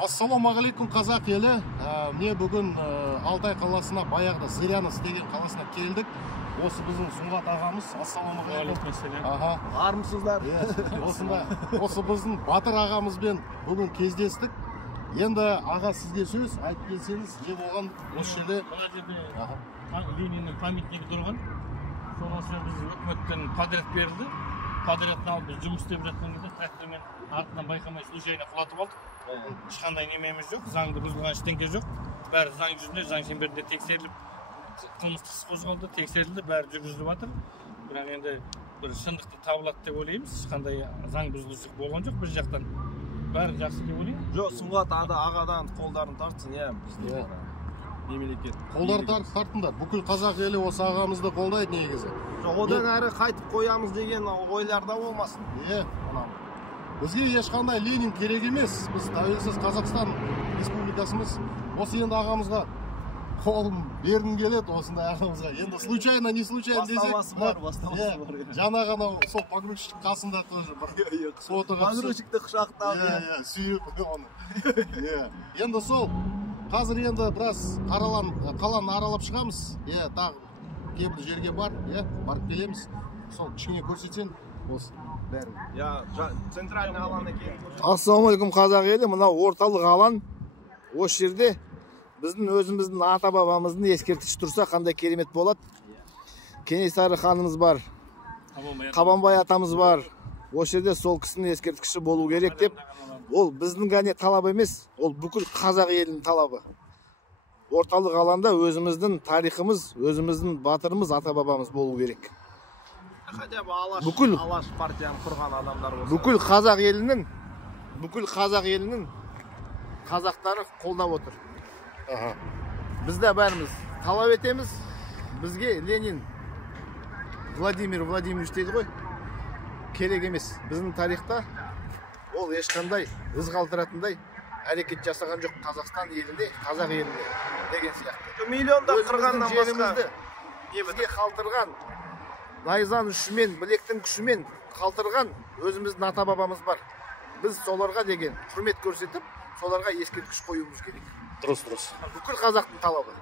Ассалаумағалейкум қазақ елі. Міне бүгін Алтай қаласына, баяғыда Зырянов деген қаласына келдік. Осы біздің Сұңғат ағамыз. Ассалаумағалейкум. Армысыздар? Осы біздің Батыр ағамызбен бүгін кездестік. Енді аға сізге сөз айтып келсеңіз, не болған осы жерде? Бұл жерде Лениннің памятнигі тұрған. Сонысы біз өкіметтен подряд берілді. Подрядын алып біз жұмыс істеп жатқан кезде трактормен артынан байқамай случайно құлатып алдық. Ешқандай немеміз жоқ, заңды бұзылған ештеңе жоқ. Бәрі заң жүзінде, заң шеңберінде тексеріліп, қылмыстық іс қозғалды, тексерілді, бәрі жүргізіліп жатыр. Бірақ енді бір шындықты табылады деп ойлаймыз. Ешқандай заң бұзылушылық болған жоқ біз жақтан. Бәрі жақсы деп ойлаймын. Жоқ, Сұңғат ағадан қолдарын тартсын, бізде мемлекет. Қолдарын тартыңдар. Бүкіл қазақ елі осы ағамызды қолдайды негізі. Жоқ, одан әрі қайтып қоямыз деген ойларда болмасын. Бізге ешқандай Ленин керек емес. Біз тәуелсіз Қазақстан Республикасымыз. Осы енді ағамызға қолым бергім келеді, осындай ағамызға. Енді случайно, не случайно десек. Бастамасы бар. Жаңа ғана сол погрузчик қасында тоже бір отырып. Погрузчикті құшақтап. Сүйіп оны. Енді сол, қазір енді біраз қаланы аралап шығамыз. Тағы кейбір жерге барып келеміз. Сол кішкене көрсетсең осы. Центральный аланы кейін. Ассалаумағалейкум қазақ елі, мына орталық алан. Осы жерде біздің өзіміздің ата бабамыздың ескерткіші тұрса қандай керемет болады. Кенесары ханымыз бар, Қабанбай атамыз бар. Осы жерде сол кісінің ескерткіші болу керек деп. Ол біздің ғана талап емес, ол бүкіл қазақ елінің талабы. Орталық аланда өзіміздің тарихымыз, өзіміздің батырымыз, ата бабамыз болу керек. Алаш партияны құрған адамдар болса. Бүкіл қазақ елінің қазақтары қолдап отыр. Бізде бәріміз талап етеміз. Бізге Ленин Владимир Владимирович дейді ғой. Керек емес. Біздің тарихта ол ешқандай із қалдыратындай әрекет жасаған жоқ Қазақстан елінде, қазақ елінде деген сияқты. Миллиондап қырғаннан басқа бізге қалтырған найзан ұшымен, білектің күшімен қалтырған өзіміздің ата бабамыз бар. Біз соларға деген құрмет көрсетіп, соларға ескерткіш қоюымыз керек. Дұрыс. Бүкіл қазақтың талабы.